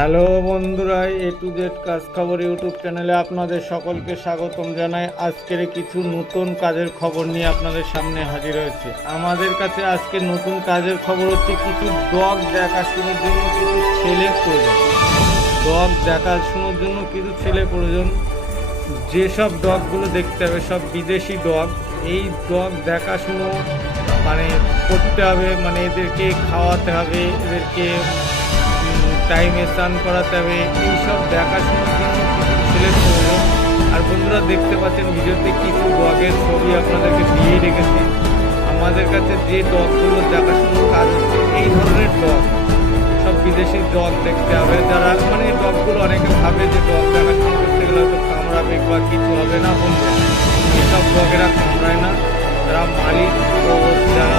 Hello বন্ধুরা এ to Z কাজ খবর ইউটিউব চ্যানেলে আপনাদের সকলকে স্বাগতম জানাই। আজকের কিছু নতুন কাজের খবর নিয়ে আপনাদের সামনে হাজির হয়েছে। আমাদের কাছে আজকে নতুন কাজের খবর হচ্ছে, কিছু ডগ দেখাশোনার জন্য কিছু ছেলে প্রয়োজন। ডগ দেখাশোনার জন্য কিছু ছেলে প্রয়োজন। যেসব ডগগুলো দেখতে হবে, সব বিদেশি ডগ এই ডগ দেখাশুনো মানে করতে হবে মানে এদেরকে খাওয়াতে হবে, এদেরকে টাইমে স্নান করাতে হবে এইসব দেখাশোনার জন্য ছেলে প্রয়োজন আর বন্ধুরা দেখতে পাচ্ছেন ভিডিওতে কিছু ডগের ছবি আপনাদেরকে দিয়ে রেখেছি। আমাদের কাছে যে ডগগুলো দেখাশোনার কাজ হচ্ছে এই ধরনের ডগ সব বিদেশি ডগ দেখতে হবে। যারা মানে ডগগুলো অনেকে ভাবে যে ডগ দেখাশোনা করতে গেলে হয়তো কামড়াবে বা কিছু হবে না বন্ধু এসব ডগেরা কামড়ায় না। যারা মালিক ও যারা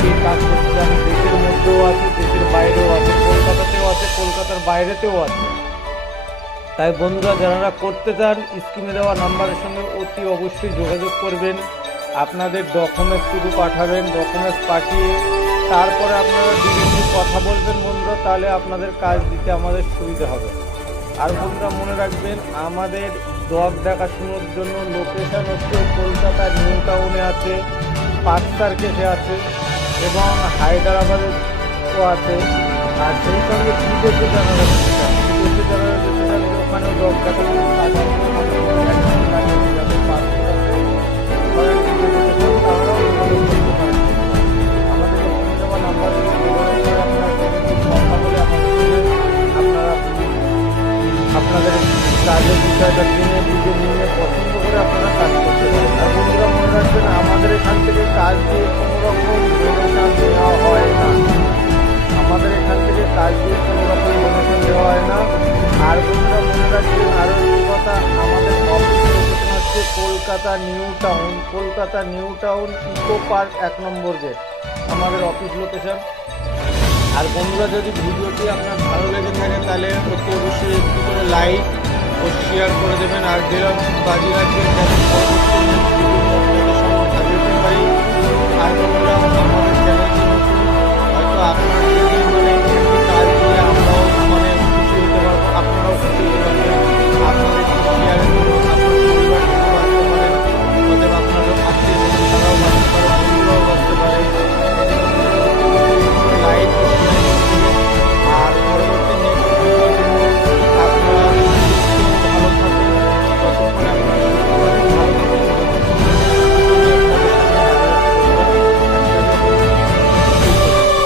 ঘণ্টা কাজ করতে চান দেশের মধ্যেও আছে, দেশের বাইরেও আছে, কলকাতাতেও আছে, কলকাতার বাইরেতেও আছে। তাই বন্ধুরা, যারা করতে চান, স্ক্রিনে দেওয়া নাম্বারের সঙ্গে অতি অবশ্যই যোগাযোগ করবেন। আপনাদের ডকুমেন্টস শুধু পাঠাবেন ডকুমেন্টস পাঠিয়ে তারপরে আপনারা ডিরেক্টলি কথা বলবেন বন্ধুরা, তাহলে আপনাদের কাজ দিতে আমাদের সুবিধা হবে। আর বন্ধুরা, মনে রাখবেন, আমাদের ডগ দেখাশোনার জন্য লোকেশন হচ্ছে কলকাতার নিউ টাউনে আছে পার্ক সার্কেসে আছে। এবং হায়দ্রাবাদেও আছে। আর সেই সঙ্গে বিদেশে যারা বিদেশে আপনাদের কাজের বিষয়টা কিনে নিয়ে পছন্দ করে আপনারা কাজ করতে পারেন। বন্ধুরা, মনে রাখবেন, আমাদের এখান Kolkata, New Town. Kolkata, New Town, Eco Park, এক নম্বর গেট। আমাদের অফিস লোকেশন আর বন্ধুরা, যদি ভিডিওটি আপনার ভালো লেগে থাকে, তাহলে অতি অবশ্যই একটু করে লাইক ও শেয়ার করে দেবেন। আর যেরকম বাজি রাখবেন যাতে পরবর্তী